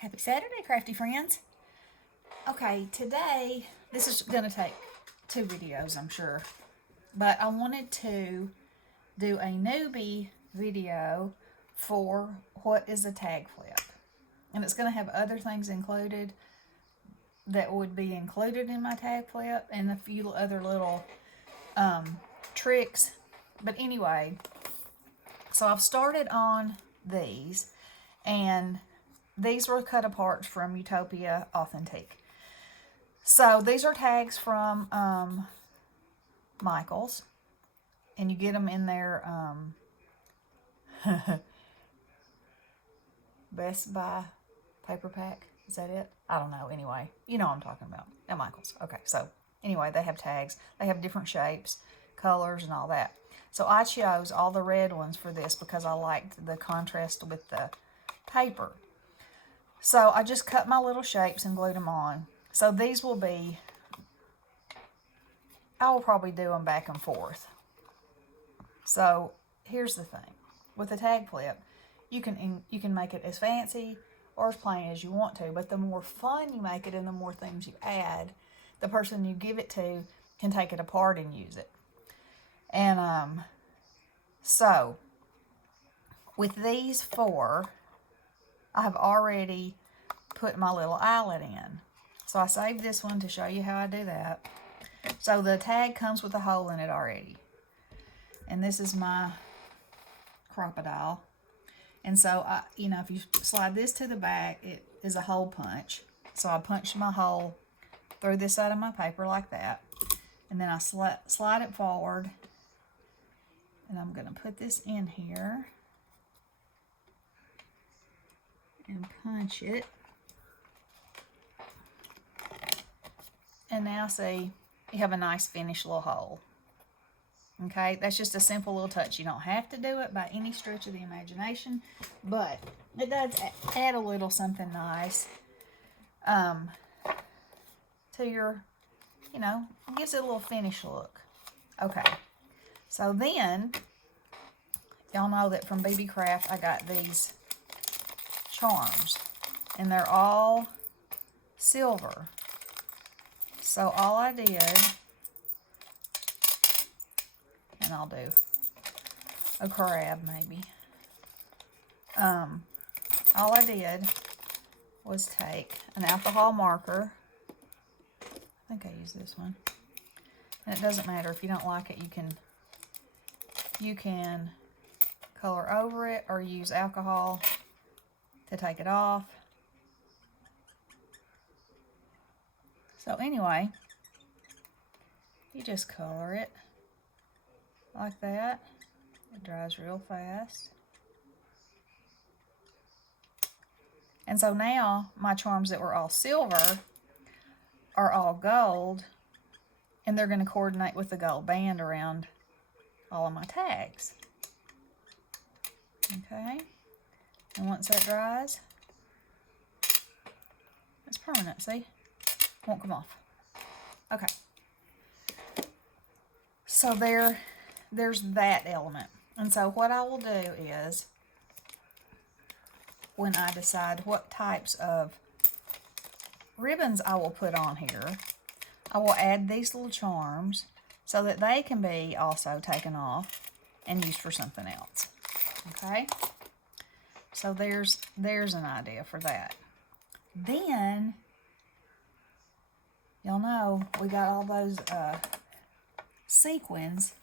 Happy Saturday, crafty friends. Okay, today, this is going to take 2 videos, I'm sure. But I wanted to do a newbie video for what is a tag flip. And it's going to have other things included that would be included in my tag flip and a few other little tricks. But anyway, so I've started on these, and these were cut apart from Utopia Authentique. So these are tags from Michaels, and you get them in their Best Buy paper pack. Is that it? I don't know. Anyway, you know what I'm talking about. At Michaels. Okay, so anyway, they have tags. They have different shapes, colors, and all that. So I chose all the red ones for this because I liked the contrast with the paper. So I just cut my little shapes and glued them on. So these will be, I will probably do them back and forth. So here's the thing. With a tag flip, you can make it as fancy or as plain as you want to. But the more fun you make it and the more things you add, the person you give it to can take it apart and use it. And so with these 4, I have already put my little eyelet in. So I saved this one to show you how I do that. So the tag comes with a hole in it already. And this is my crocodile. And so, if you slide this to the back, it is a hole punch. So I punched my hole through this side of my paper like that. And then I slide it forward. And I'm going to put this in here. And punch it. And now see, you have a nice finished little hole. Okay, that's just a simple little touch. You don't have to do it by any stretch of the imagination, but it does add a little something nice to your, it gives it a little finished look. Okay, so then, y'all know that from BB Craft I got these charms, and they're all silver. So all I did, and I'll do a crab maybe. All I did was take an alcohol marker. I think I used this one. And it doesn't matter if you don't like it, you can color over it or use alcohol to take it off. So anyway, you just color it like that. It dries real fast. And so now my charms that were all silver are all gold, and they're going to coordinate with the gold band around all of my tags. Okay, and once that dries, it's permanent, see? Won't come off. Okay. So there's that element. And so what I will do is, when I decide what types of ribbons I will put on here, I will add these little charms so that they can be also taken off and used for something else. Okay? So there's an idea for that. Then, y'all know we got all those sequins.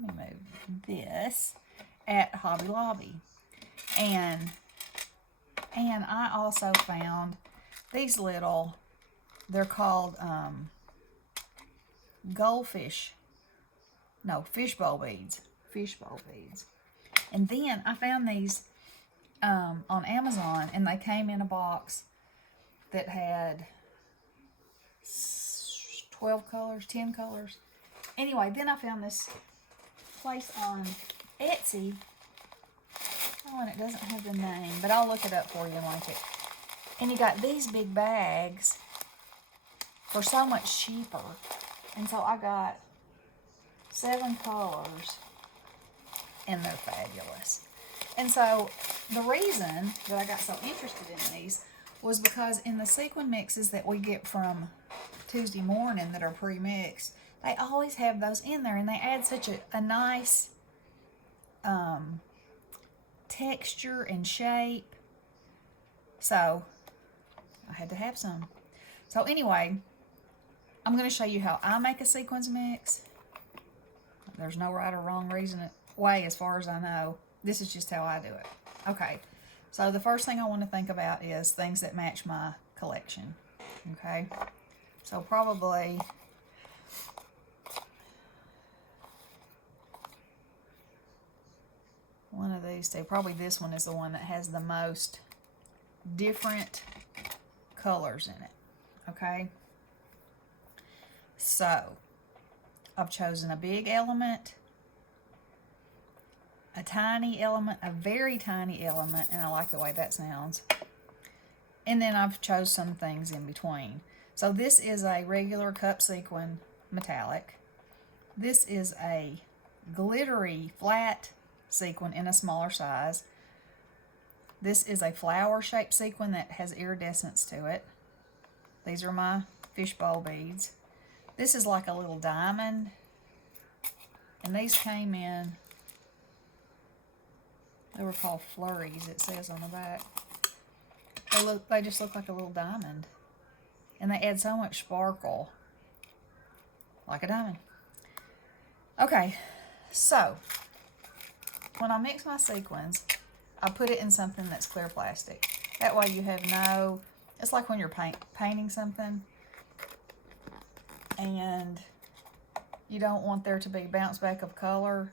Let me move this at Hobby Lobby, and I also found these little. They're called fishbowl beads. Fishbowl beads. And then I found these on Amazon, and they came in a box that had 12 colors, 10 colors. Anyway, then I found this place on Etsy. Oh, and it doesn't have the name, but I'll look it up for you and link it. And you got these big bags for so much cheaper. And so I got 7 colors, and they're fabulous. And so the reason that I got so interested in these was because in the sequin mixes that we get from Tuesday morning that are pre-mixed, they always have those in there, and they add such a nice texture and shape. So I had to have some. So anyway, I'm going to show you how I make a sequins mix. There's no right or wrong way as far as I know. This is just how I do it. Okay, so the first thing I want to think about is things that match my collection. Okay, so probably one of these two. Probably this one is the one that has the most different colors in it. Okay, so I've chosen a big element, a tiny element, a very tiny element, and I like the way that sounds. And then I've chose some things in between. So this is a regular cup sequin metallic. This is a glittery flat sequin in a smaller size. This is a flower shaped sequin that has iridescence to it. These are my fishbowl beads. This is like a little diamond, and these came in, they were called flurries, it says on the back. They just look like a little diamond, and they add so much sparkle, like a diamond. Okay, so when I mix my sequins, I put it in something that's clear plastic. That way you have no, it's like when you're painting something, and you don't want there to be bounce back of color,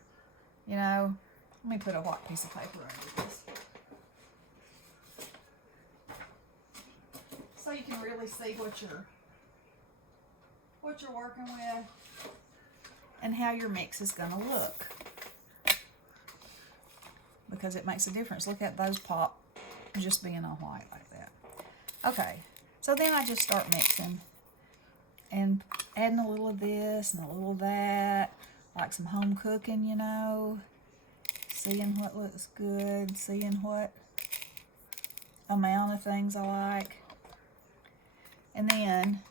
you know. Let me put a white piece of paper under this, so you can really see what you're working with and how your mix is going to look, because it makes a difference. Look at those pop just being on white like that. Okay, so then I just start mixing and adding a little of this and a little of that, like some home cooking, you know, seeing what looks good, seeing what amount of things I like. And then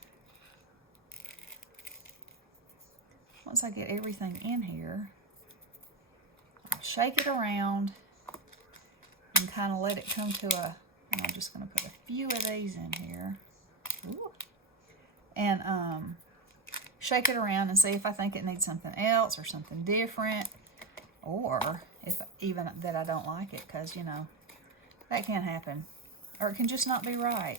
once I get everything in here, I'll shake it around and kind of let it come to and I'm just going to put a few of these in here. Ooh. And shake it around and see if I think it needs something else or something different, or if even that I don't like it, because, you know, that can happen. Or it can just not be right.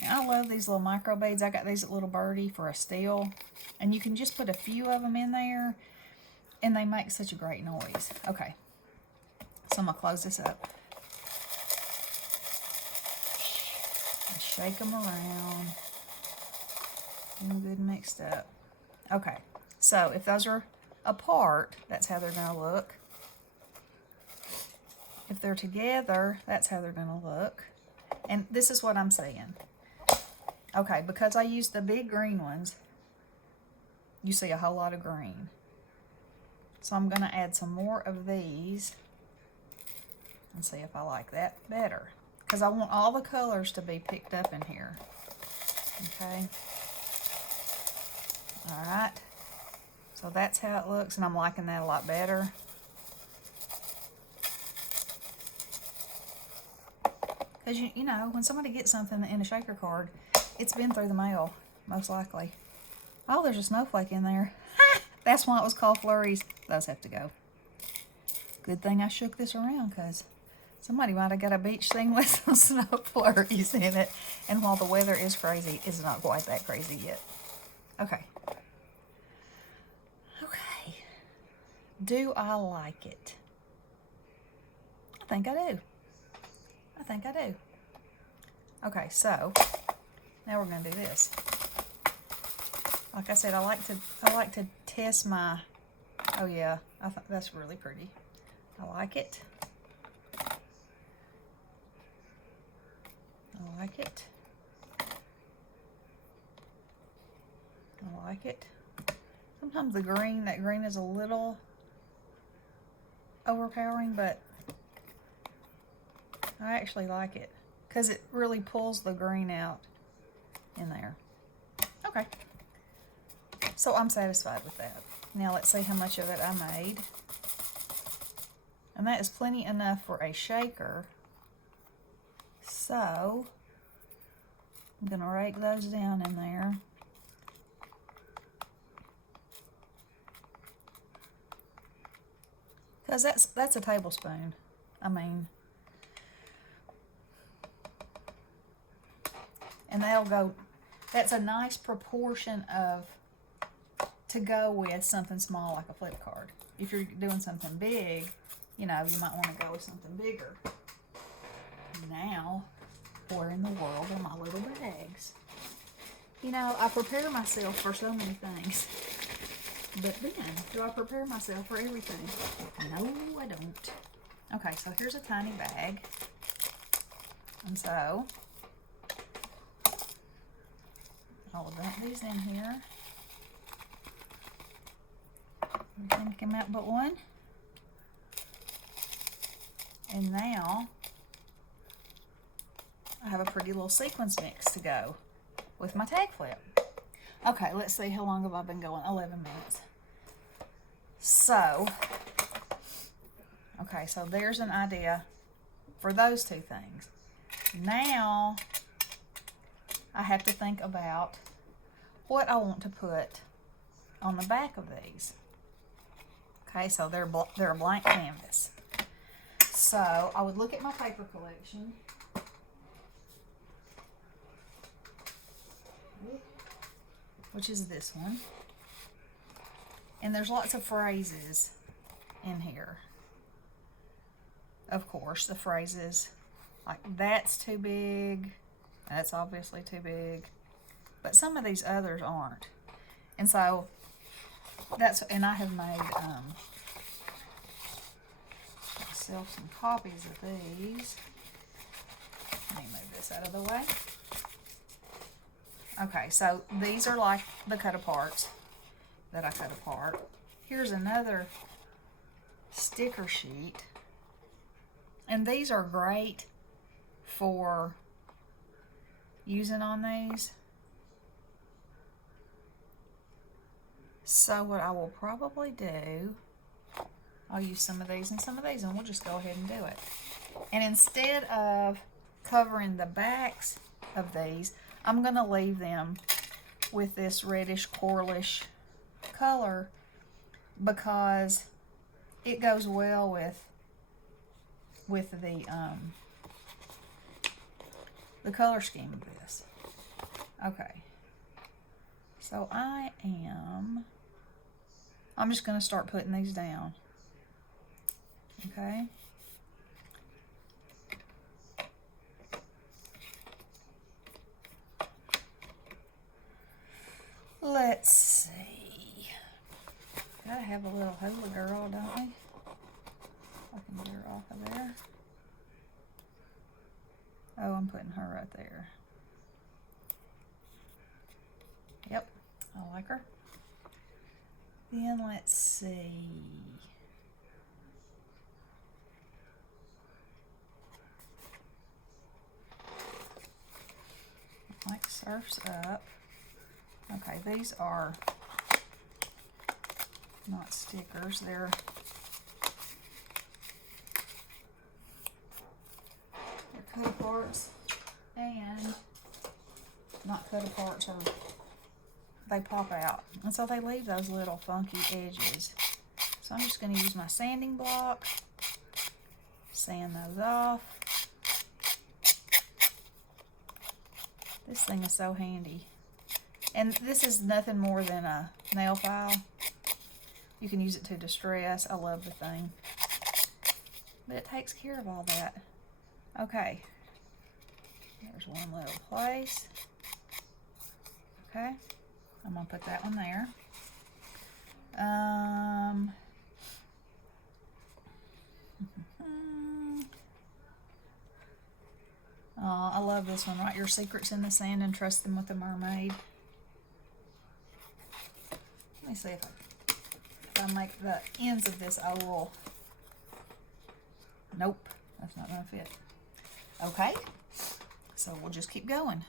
Now, I love these little micro beads. I got these at Little Birdie for a steal, and you can just put a few of them in there, and they make such a great noise. Okay, so I'm going to close this up. And shake them around. Get them good mixed up. Okay, so if those are apart, that's how they're going to look. If they're together, that's how they're going to look. And this is what I'm saying. Okay, because I used the big green ones, you see a whole lot of green. So I'm going to add some more of these and see if I like that better, because I want all the colors to be picked up in here. Okay. All right. So that's how it looks, and I'm liking that a lot better. Because, you know, when somebody gets something in a shaker card, it's been through the mail, most likely. Oh, there's a snowflake in there. Ha! That's why it was called flurries. Those have to go. Good thing I shook this around, because somebody might have got a beach thing with some snow flurries in it. And while the weather is crazy, it's not quite that crazy yet. Okay. Okay. Do I like it? I think I do. I think I do. Okay, so now we're going to do this. Like I said, I like to test my. Oh yeah, I think that's really pretty. I like it. I like it. I like it. Sometimes that green is a little overpowering, but I actually like it. because it really pulls the green out in there. Okay, so I'm satisfied with that. Now let's see how much of it I made. And that is plenty enough for a shaker. So I'm going to rake those down in there. Because that's a tablespoon. I mean, and that'll go, that's a nice proportion of, to go with something small like a flip card. If you're doing something big, you know, you might want to go with something bigger. Now, where in the world are my little bags? You know, I prepare myself for so many things. But then, do I prepare myself for everything? No, I don't. Okay, so here's a tiny bag. And so, I'll dump these in here. Everything came out but one. And now, I have a pretty little sequence mix to go with my tag flip. Okay, let's see, how long have I been going? 11 minutes. So, okay, so there's an idea for those two things. Now, I have to think about what I want to put on the back of these. Okay, so they're a blank canvas. So, I would look at my paper collection. Which is this one. And there's lots of phrases in here. Of course, the phrases like, that's too big, that's obviously too big, but some of these others aren't. And so, and I have made myself some copies of these. Let me move this out of the way. Okay, so these are like the cut aparts that I cut apart. Here's another sticker sheet. And these are great for using on these. So what I will probably do, I'll use some of these and some of these, and we'll just go ahead and do it. And instead of covering the backs of these, I'm going to leave them with this reddish coralish color because it goes well with the color scheme of this. Okay. So I'm just going to start putting these down. Okay. Let's see. Gotta have a little holy girl, don't we? I can get her off of there. Oh, I'm putting her right there. Yep, I like her. Then let's see. Like Surf's Up. Okay, these are not stickers, they're cut aparts, and not cut aparts, or they pop out. And so they leave those little funky edges. So I'm just going to use my sanding block, sand those off. This thing is so handy. And this is nothing more than a nail file. You can use it to distress. I love the thing. But it takes care of all that. Okay. There's one little place. Okay. I'm going to put that one there. I love this one. Write your secrets in the sand and trust them with the mermaid. Let me see if I make the ends of this oval. Nope, that's not going to fit. Okay, So we'll just keep going.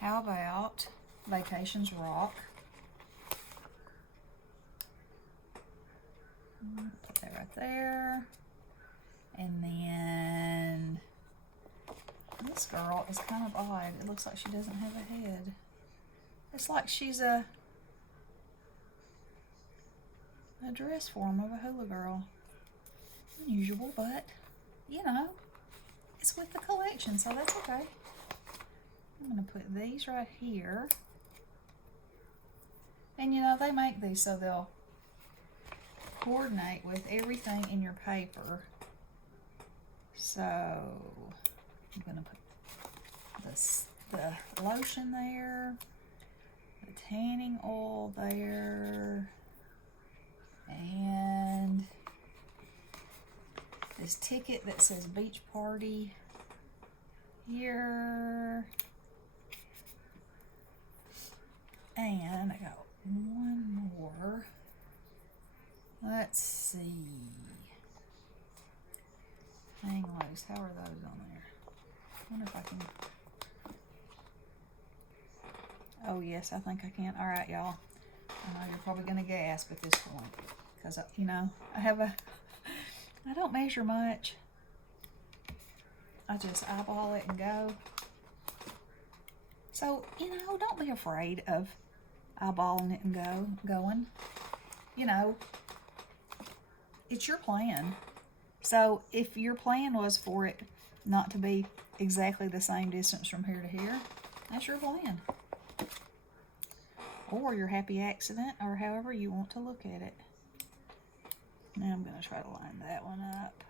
How about Vacations Rock? Put that right there. And then this girl is kind of odd. It looks like she doesn't have a head. It's like she's a dress form of a hula girl. Unusual, but you know, it's with the collection, so that's okay. I'm gonna put these right here. And you know, they make these so they'll coordinate with everything in your paper. So I'm gonna put the lotion there, the tanning oil there, and this ticket that says beach party here. And I got one more. Let's see. Hang loose. How are those on there? I wonder if I can. Oh, yes, I think I can. All right, y'all. I know you're probably going to gasp at this point. Because, you know, I don't measure much. I just eyeball it and go. So, you know, don't be afraid of eyeballing it and going. You know, it's your plan. So if your plan was for it not to be exactly the same distance from here to here, that's your plan. Or your happy accident, or however you want to look at it. Now I'm going to try to line that one up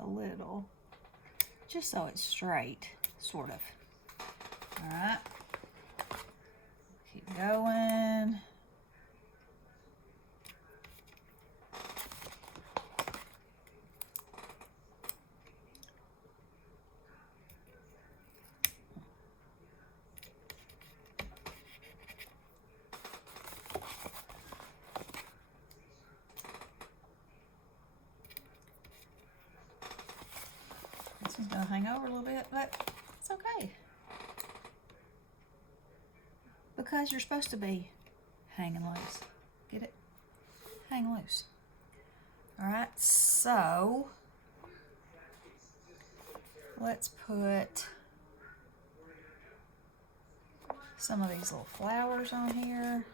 a little, just so it's straight, sort of. All right. Keep going. This one's going to hang over a little bit, but it's okay. Because you're supposed to be hanging loose. Get it? Hang loose. Alright, so let's put some of these little flowers on here.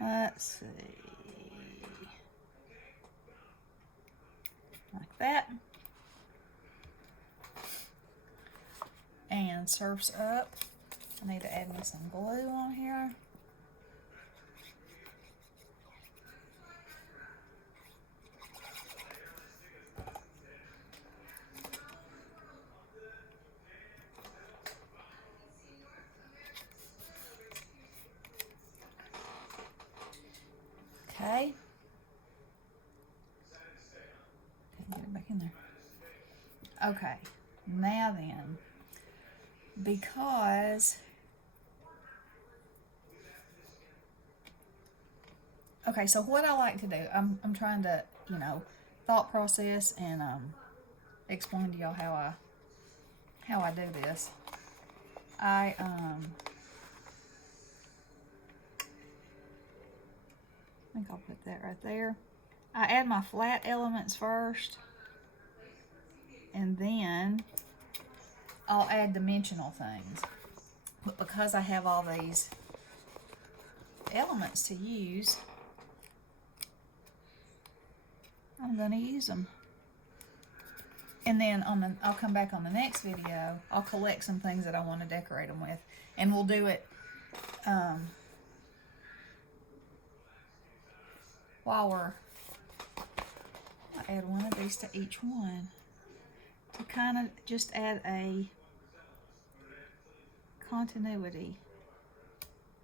Let's see. Like that. And Surf's Up. I need to add me some glue on here. Okay. Get it back in there. Okay. Now then, because okay, so what I like to do, I'm trying to, you know, thought process and explain to y'all how I do this. I think I'll put that right there. I add my flat elements first, and then I'll add dimensional things. But because I have all these elements to use, I'm going to use them. And then I'll come back on the next video. I'll collect some things that I want to decorate them with. And we'll do it while I add one of these to each one to kind of just add a continuity.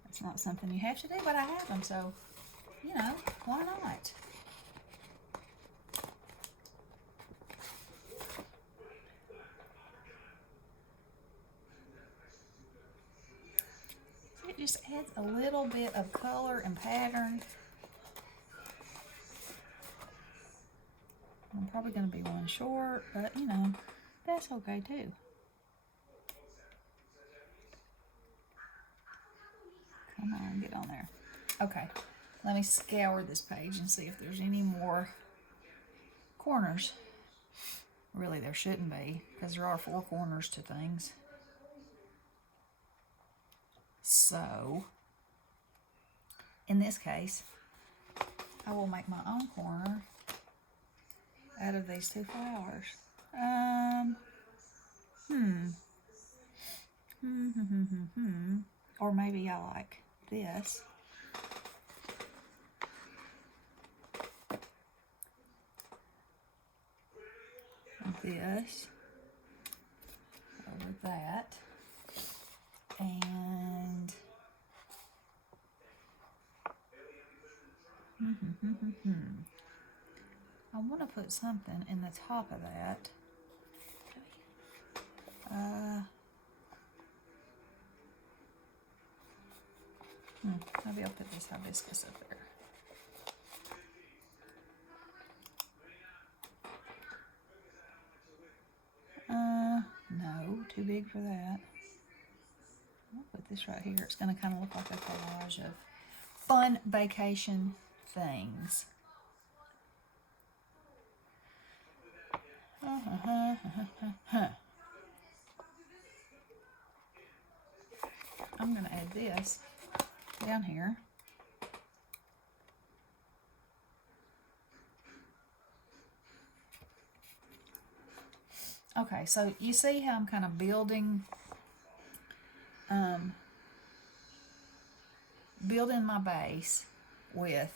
It's not something you have to do, but I have them, so, you know, why not? It just adds a little bit of color and pattern. I'm probably going to be one short, but you know, that's okay too. Come on, get on there. Okay, let me scour this page and see if there's any more corners. Really, there shouldn't be, because there are 4 corners to things. So, in this case, I will make my own corner out of these 2 flowers. Or maybe I like this. This over that, and I want to put something in the top of that. Maybe I'll put this hibiscus up there. No, too big for that. I'll put this right here. It's going to kind of look like a collage of fun vacation things. I'm going to add this down here. Okay, so you see how I'm kind of building my base with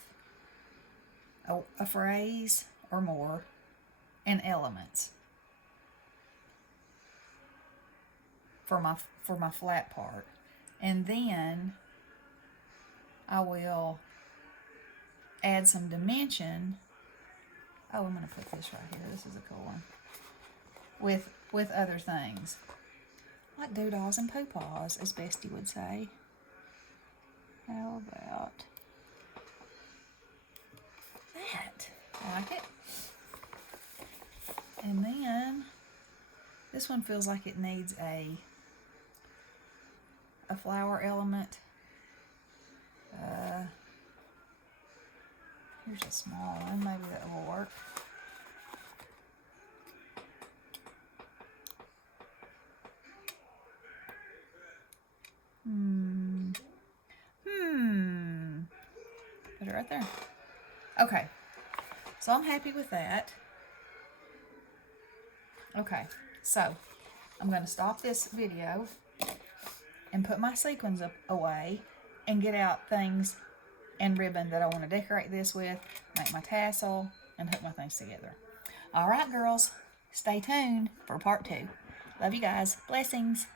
a phrase or more and elements for my flat part. And then I will add some dimension. Oh, I'm going to put this right here. This is a cool one. With other things. Like doodahs and poopaws, as Bestie would say. How about that? I like it. And then this one feels like it needs a flower element. Here's a small one. Maybe that will work. Put it right there. Okay. So I'm happy with that. Okay. So I'm going to stop this video and put my sequins away and get out things and ribbon that I want to decorate this with, make my tassel, and hook my things together. All right, girls. Stay tuned for part 2. Love you guys. Blessings.